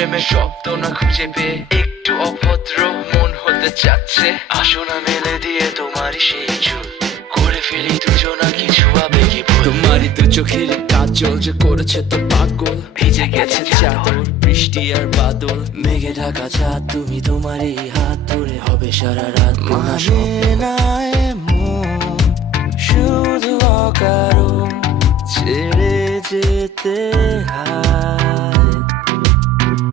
প্রেমের শব্দ না খুঁজে পেয়ে একটু অভদ্র মন হতে চাচ্ছে। আসো না মেলে দিয়ে তোমারই সেই চুল, করে ফেলি দুজনা কিছু আবেগী ভুল। তোমারই তো চোখের কাজল যে করেছে তো পাগল, ভিজে গেছে চাদর বৃষ্টি আর বাদল, মেঘে ঢাকা চাঁদ তুমি তোমার এই হাত ধরে হবে সারা রাত। মানে না এমন শুধু অকারণ ছেড়ে যেতে হয়।